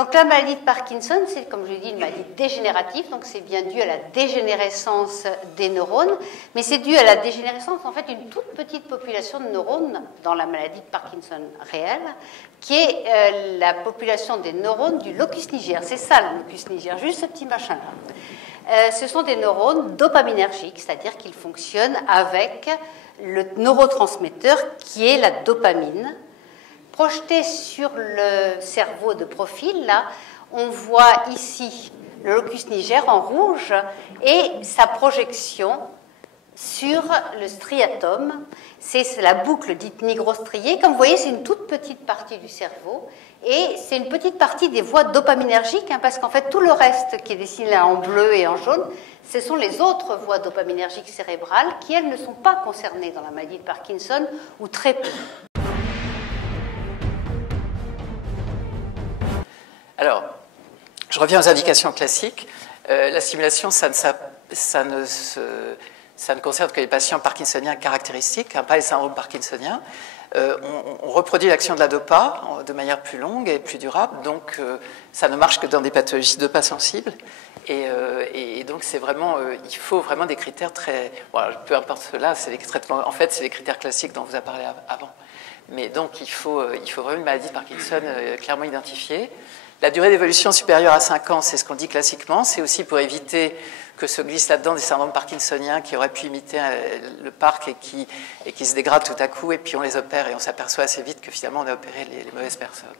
Donc la maladie de Parkinson, c'est, comme je l'ai dit, une maladie dégénérative, donc c'est bien dû à la dégénérescence des neurones, mais c'est dû à la dégénérescence, en fait, d'une toute petite population de neurones dans la maladie de Parkinson réelle, qui est la population des neurones du locus niger. C'est ça le locus niger, juste ce petit machin-là. Ce sont des neurones dopaminergiques, c'est-à-dire qu'ils fonctionnent avec le neurotransmetteur qui est la dopamine. Projeté sur le cerveau de profil, là, on voit ici le locus niger en rouge et sa projection sur le striatum. C'est la boucle dite nigrostriée. Comme vous voyez, c'est une toute petite partie du cerveau et c'est une petite partie des voies dopaminergiques, parce qu'en fait, tout le reste qui est dessiné là en bleu et en jaune, ce sont les autres voies dopaminergiques cérébrales qui, elles, ne sont pas concernées dans la maladie de Parkinson ou très peu. Alors, je reviens aux indications classiques. La stimulation, ça ne concerne que les patients parkinsoniens caractéristiques, pas les syndromes parkinsoniens. On reproduit l'action de la dopa de manière plus longue et plus durable, donc ça ne marche que dans des pathologies dopa sensibles. Et donc, c'est vraiment, il faut vraiment des critères très... Voilà, peu importe cela, c'est les traitements, en fait, c'est les critères classiques dont vous avez parlé avant. Mais donc, il faut vraiment une maladie de Parkinson clairement identifiée. La durée d'évolution supérieure à 5 ans, c'est ce qu'on dit classiquement. C'est aussi pour éviter que se glissent là-dedans des syndromes parkinsoniens qui auraient pu imiter le parc et qui se dégradent tout à coup, et puis on les opère et on s'aperçoit assez vite que finalement on a opéré les mauvaises personnes.